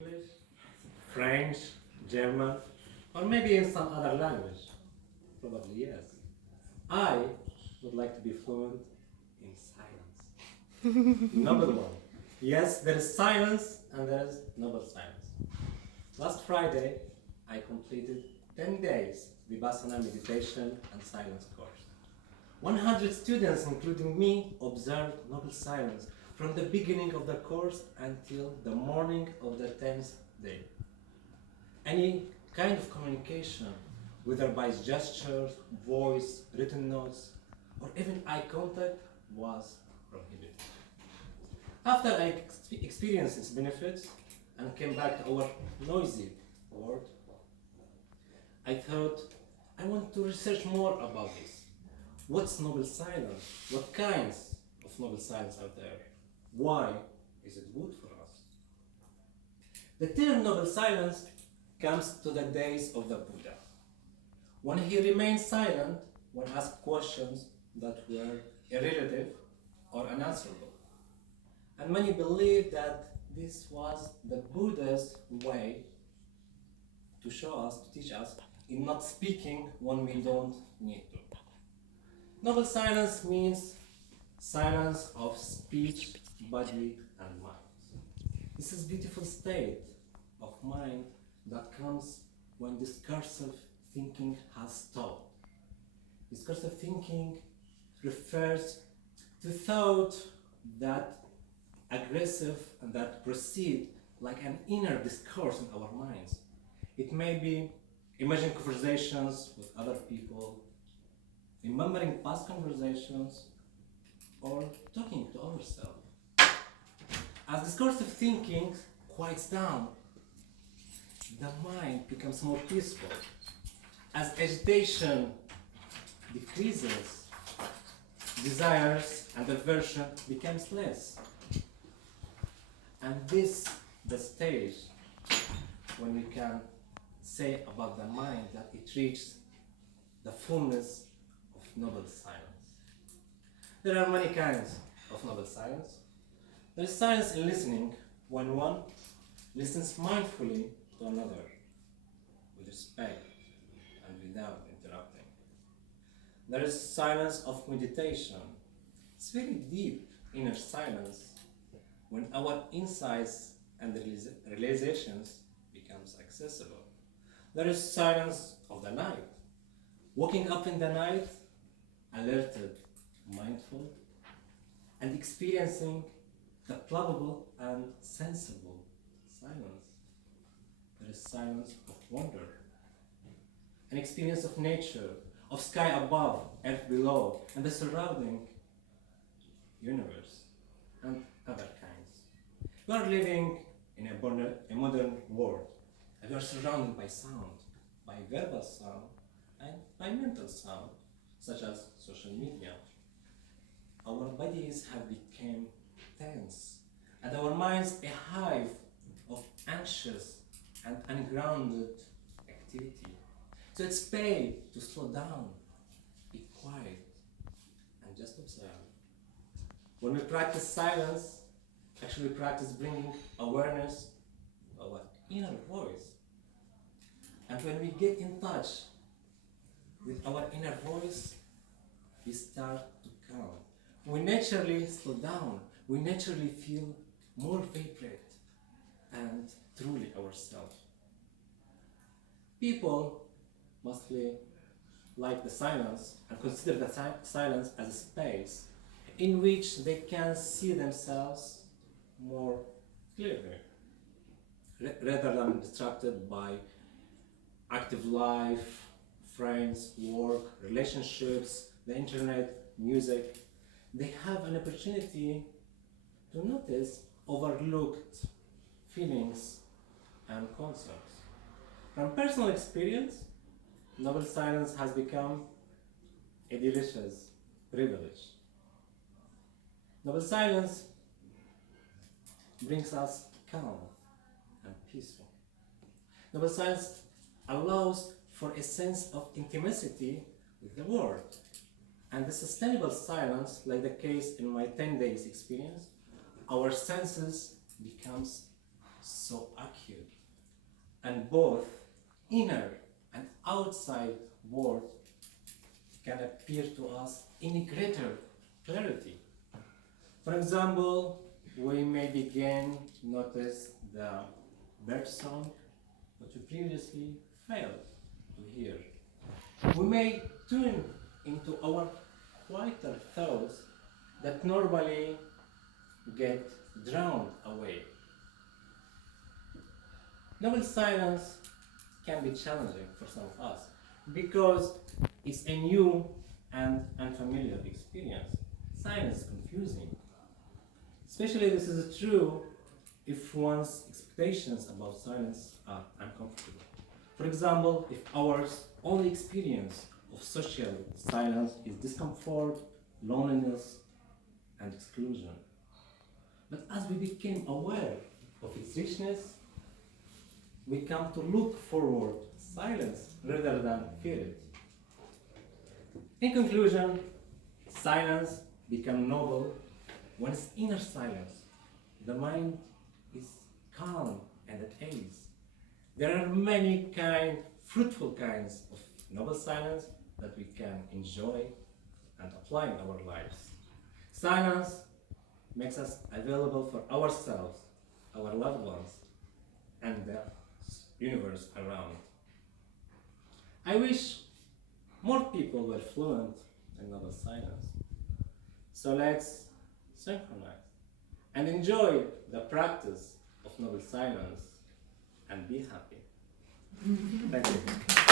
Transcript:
English, French, German, or maybe in some other language? Probably yes. I would like to be fluent in silence. Number one. Yes, there is silence and there is noble silence. Last Friday, I completed 10 days Vipassana meditation and silence course. 100 students, including me, observed noble silence from the beginning of the course until the morning of the 10th day. Any kind of communication, whether by gestures, voice, written notes, or even eye contact, was prohibited. After I experienced its benefits and came back to our noisy world, I thought I want to research more about this. What's noble silence? What kinds of noble silence are there? Why is it good for us? The term noble silence comes to the days of the Buddha, when he remained silent when asked questions that were irrelative or unanswerable. And many believe that this was the Buddha's way to show us, to teach us, in not speaking when we don't need to. Noble silence means silence of speech, body, and mind. This is a beautiful state of mind that comes when discursive thinking has stopped. Discursive thinking refers to thought that aggressive and that proceed like an inner discourse in our minds. It may be imagining conversations with other people, remembering past conversations, or talking to ourselves. As discursive thinking quiets down, the mind becomes more peaceful. As agitation decreases, desires and aversion becomes less. And this the stage when we can say about the mind that it reached the fullness of noble silence. There are many kinds of noble silence. There is silence in listening, when one listens mindfully to another, with respect and without interrupting. There is silence of meditation. It's very deep inner silence when our insights and realizations becomes accessible. There is silence of the night. Waking up in the night, alerted, mindful, and experiencing the palpable and sensible silence. There is silence of wonder, an experience of nature, of sky above, earth below, and the surrounding universe, and other kinds. We are living in a modern world, and we are surrounded by sound, by verbal sound, and by mental sound, such as social media. Our bodies have become tense, and our minds a hive of anxious and ungrounded activity. So it's paid to slow down, be quiet, and just observe. When we practice silence, actually we practice bringing awareness to our inner voice. And when we get in touch with our inner voice, we start to calm. We naturally slow down. We naturally feel more vibrant and truly ourselves. People mostly like the silence and consider the silence as a space in which they can see themselves more clearly, rather than distracted by active life, friends, work, relationships, the internet, music. They have an opportunity to notice overlooked feelings and concepts. From personal experience, noble silence has become a delicious privilege. Noble silence brings us calm and peaceful. Noble silence allows for a sense of intimacy with the world. And the sustainable silence, like the case in my 10 days experience, our senses becomes so acute, and both inner and outside world can appear to us in greater clarity. For example, we may begin to notice the bird sound that we previously failed to hear. We may tune into our quieter thoughts that normally get drowned away. Novel silence can be challenging for some of us because it's a new and unfamiliar experience. Silence is confusing. Especially this is true if one's expectations about silence are uncomfortable. For example, if our only experience of social silence is discomfort, loneliness, and exclusion. But as we became aware of its richness, we come to look forward to silence rather than fear it. In conclusion, silence becomes noble when it's inner silence. The mind is calm and at ease. There are many fruitful kinds of noble silence that we can enjoy and apply in our lives. Silence makes us available for ourselves, our loved ones, and the universe around. I wish more people were fluent in noble silence. So let's synchronize and enjoy the practice of noble silence and be happy. Thank you.